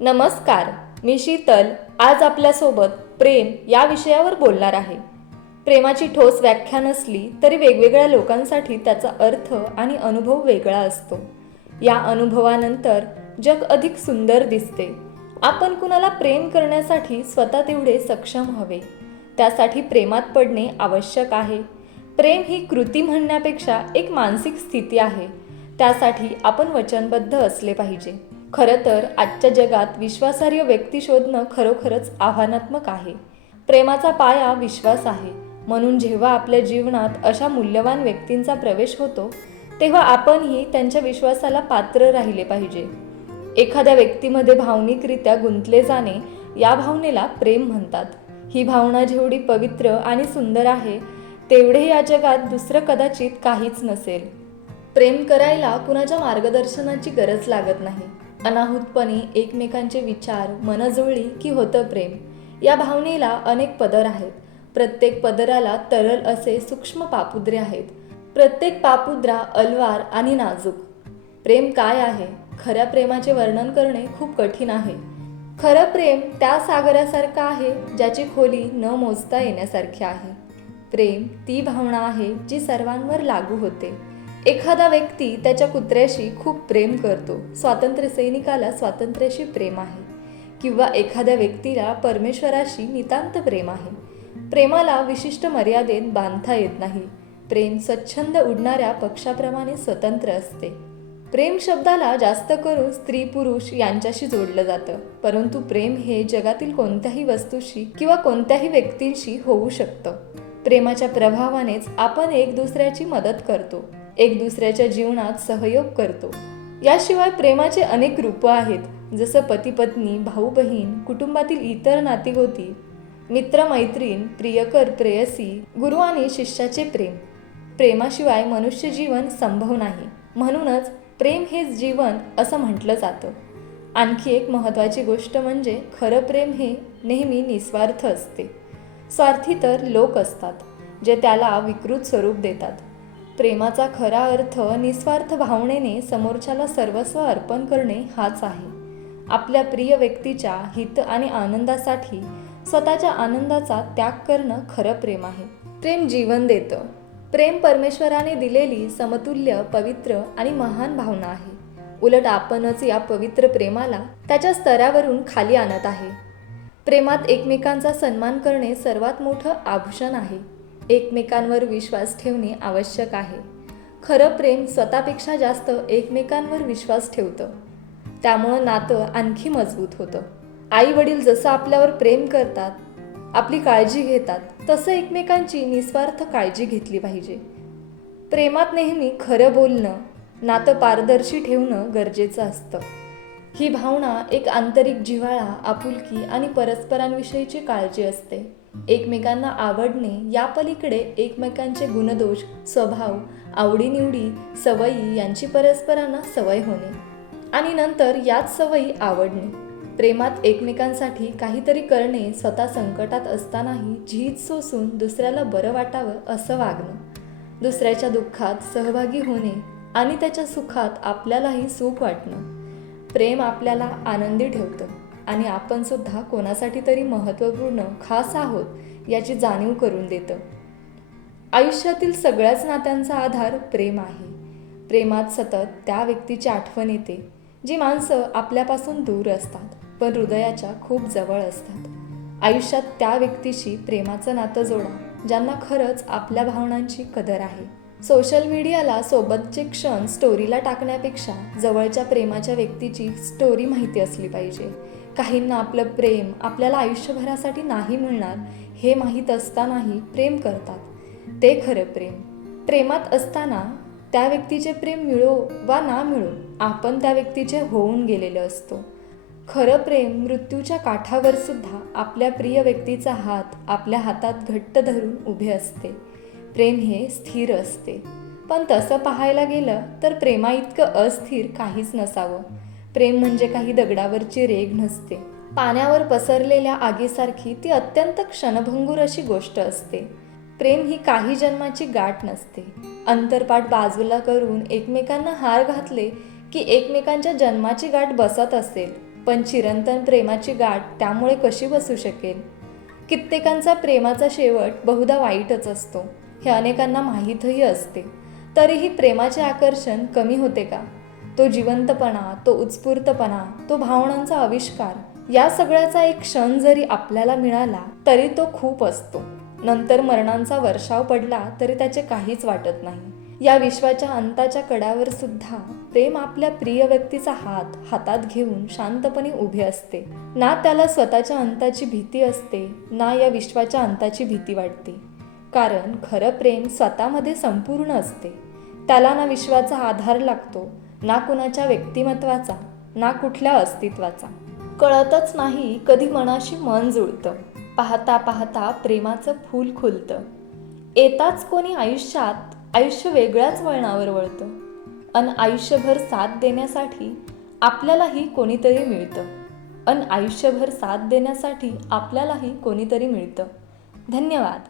नमस्कार, मी शीतल आज आपल्यासोबत प्रेम या विषयावर बोलणार आहे. प्रेमाची ठोस व्याख्या नसली तरी वेगवेगळ्या लोकांसाठी त्याचा अर्थ आणि अनुभव वेगळा असतो. या अनुभवानंतर जग अधिक सुंदर दिसते. आपण कुणाला प्रेम करण्यासाठी स्वतः तेवढे सक्षम हवे. त्यासाठी प्रेमात पडणे आवश्यक आहे. प्रेम ही कृती म्हणण्यापेक्षा एक मानसिक स्थिती आहे. त्यासाठी आपण वचनबद्ध असले पाहिजे. खरं तर आजच्या जगात विश्वासार्ह व्यक्ती शोधणं खरोखरच आव्हानात्मक आहे. प्रेमाचा पाया विश्वास आहे. म्हणून जेव्हा आपल्या जीवनात अशा मूल्यवान व्यक्तींचा प्रवेश होतो तेव्हा आपणही त्यांच्या विश्वासाला पात्र राहिले पाहिजे. एखाद्या व्यक्तीमध्ये भावनिकरित्या गुंतले जाणे या भावनेला प्रेम म्हणतात. ही भावना जेवढी पवित्र आणि सुंदर आहे तेवढे या जगात दुसरं कदाचित काहीच नसेल. प्रेम करायला कुणाच्या मार्गदर्शनाची गरज लागत नाही. अनाहूतपणे एकमेकांचे विचार मन जुळली की होतं प्रेम. या भावनेला अनेक पदर आहेत. प्रत्येक पदराला तरल असे सूक्ष्म पापुद्रे आहेत. प्रत्येक पापुद्रा अलवार आणि नाजूक. प्रेम काय आहे? खऱ्या प्रेमाचे वर्णन करणे खूप कठीण आहे. खरं प्रेम त्या सागरासारखं आहे ज्याची खोली न मोजता येण्यासारखी आहे. प्रेम ती भावना आहे जी सर्वांवर लागू होते. एखादा व्यक्ती त्याच्या कुत्र्याशी खूप प्रेम करतो. स्वातंत्र्य सैनिकाला स्वातंत्र्याशी प्रेम आहे. किंवा एखाद्या व्यक्तीला परमेश्वराशी नितांत प्रेम आहे. प्रेमाला विशिष्ट मर्यादेत बांधता येत नाही. प्रेम स्वच्छंद उडणाऱ्या पक्षाप्रमाणे स्वतंत्र असते. प्रेम शब्दाला जास्त करून स्त्री पुरुष यांच्याशी जोडलं जातं. परंतु प्रेम हे जगातील कोणत्याही वस्तूशी किंवा कोणत्याही व्यक्तींशी होऊ शकतं. प्रेमाच्या प्रभावानेच आपण एक दुसऱ्याची मदत करतो. एक दुसऱ्याच्या जीवनात सहयोग करतो. याशिवाय प्रेमाचे अनेक रूपं आहेत. जसं पती पत्नी, भाऊ बहीण, कुटुंबातील इतर नातीगोती, मित्र मैत्रीण, प्रियकर प्रेयसी, गुरु आणि शिष्याचे प्रेम. प्रेमाशिवाय मनुष्य जीवन संभव नाही. म्हणूनच प्रेम हेच जीवन असं म्हटलं जातं. आणखी एक महत्त्वाची गोष्ट म्हणजे खरं प्रेम हे नेहमी निस्वार्थ असते. स्वार्थी तर लोक असतात जे त्याला विकृत स्वरूप देतात. प्रेमाचा खरा अर्थ निस्वार्थ भावनेने समोरच्याला सर्वस्व अर्पण करणे हाच आहे. आपल्या प्रिय व्यक्तीच्या हित आणि आनंदासाठी स्वतःच्या आनंदाचा त्याग करणं खरं प्रेम आहे. प्रेम जीवन देतं. प्रेम परमेश्वराने दिलेली समतुल्य, पवित्र आणि महान भावना आहे. उलट आपणच या पवित्र प्रेमाला त्याच्या स्तरावरून खाली आणत आहे. प्रेमात एकमेकांचा सन्मान करणे सर्वात मोठं आभूषण आहे. एकमेकांवर विश्वास ठेवणे आवश्यक आहे. खरं प्रेम स्वतःपेक्षा जास्त एकमेकांवर विश्वास ठेवतं. त्यामुळं नातं आणखी मजबूत होतं. आई वडील जसं आपल्यावर प्रेम करतात, आपली काळजी घेतात, तसं एकमेकांची निस्वार्थ काळजी घेतली पाहिजे. प्रेमात नेहमी खरं बोलणं, नातं पारदर्शी ठेवणं गरजेचं असतं. ही भावना एक आंतरिक जिव्हाळा, आपुलकी आणि परस्परांविषयीची काळजी असते. एकमेकांना आवडणे या पलीकडे एकमेकांचे गुणदोष, स्वभाव, आवडीनिवडी, सवयी यांची परस्परांना सवय होणे आणि नंतर याच सवयी आवडणे. प्रेमात एकमेकांसाठी काहीतरी करणे, स्वतः संकटात असतानाही झीज सोसून दुसऱ्याला बरं वाटावं असं वागणं, दुसऱ्याच्या दुःखात सहभागी होणे आणि त्याच्या सुखात आपल्यालाही सुख वाटणं. प्रेम आपल्याला आनंदी ठेवतं आणि आपण सुद्धा कोणासाठी तरी महत्त्वपूर्ण, खास आहोत याची जाणीव करून देतं. आयुष्यातील सगळ्याच नात्यांचा आधार प्रेम आहे. प्रेमात सतत त्या व्यक्तीची आठवण येते जी माणसं आपल्यापासून दूर असतात पण हृदयाच्या खूप जवळ असतात. आयुष्यात त्या व्यक्तीशी प्रेमाचं नातं जोडा ज्यांना खरंच आपल्या भावनांची कदर आहे. सोशल मीडियाला सोबतचे क्षण स्टोरीला टाकण्यापेक्षा जवळच्या प्रेमाच्या व्यक्तीची स्टोरी माहिती असली पाहिजे. काहींना आपलं प्रेम आपल्याला आयुष्यभरासाठी नाही मिळणार हे माहीत असतानाही प्रेम करतात. ते खरं प्रेम. प्रेमात असताना त्या व्यक्तीचे प्रेम मिळो वा ना मिळो आपण त्या व्यक्तीचे होऊन गेलेलो असतो. खरं प्रेम मृत्यूच्या काठावर सुद्धा आपल्या प्रिय व्यक्तीचा हात आपल्या हातात घट्ट धरून उभे असते. प्रेम हे स्थिर असते. पण तसं पाहायला गेलं तर प्रेमाइतकं अस्थिर काहीच नसावं. प्रेम म्हणजे काही दगडावरची रेघ नसते. पाण्यावर पसरलेल्या आगीसारखी ती अत्यंत क्षणभंगूर अशी गोष्ट असते. प्रेम ही काही जन्माची गाठ नसते. अंतरपाठ बाजूला करून एकमेकांना हार घातले की एकमेकांच्या जन्माची गाठ बसत असेल पण चिरंतन प्रेमाची गाठ त्यामुळे कशी बसू शकेल? कित्येकांचा प्रेमाचा शेवट बहुधा वाईटच असतो हे अनेकांना माहीतही असते. तरीही प्रेमाचे आकर्षण कमी होते का? तो जिवंतपणा, तो उत्स्फूर्तपणा, तो भावनांचा आविष्कार, या सगळ्याचा एक क्षण जरी आपल्याला मिळाला तरी तो खूप असतो. नंतर मरणांचा वर्षाव पडला तरी त्याचे काहीच वाटत नाही. या विश्वाच्या अंताच्या कड्यावर सुद्धा प्रेम आपल्या प्रिय व्यक्तीचा हात हातात घेऊन शांतपणे उभे असते. ना त्याला स्वतःच्या अंताची भीती असते, ना या विश्वाच्या अंताची भीती वाटते. कारण खरं प्रेम स्वतःमध्ये संपूर्ण असते. त्याला ना विश्वाचा आधार लागतो, ना कुणाच्या व्यक्तिमत्वाचा, ना कुठल्या अस्तित्वाचा. कळतच नाही कधी मनाशी मन जुळतं. पाहता पाहता प्रेमाचं फूल खुलतं. येताच कोणी आयुष्यात आयुष्य वेगळ्याच वळणावर वळतं. अन आयुष्यभर साथ देण्यासाठी आपल्यालाही कोणीतरी मिळतं. धन्यवाद.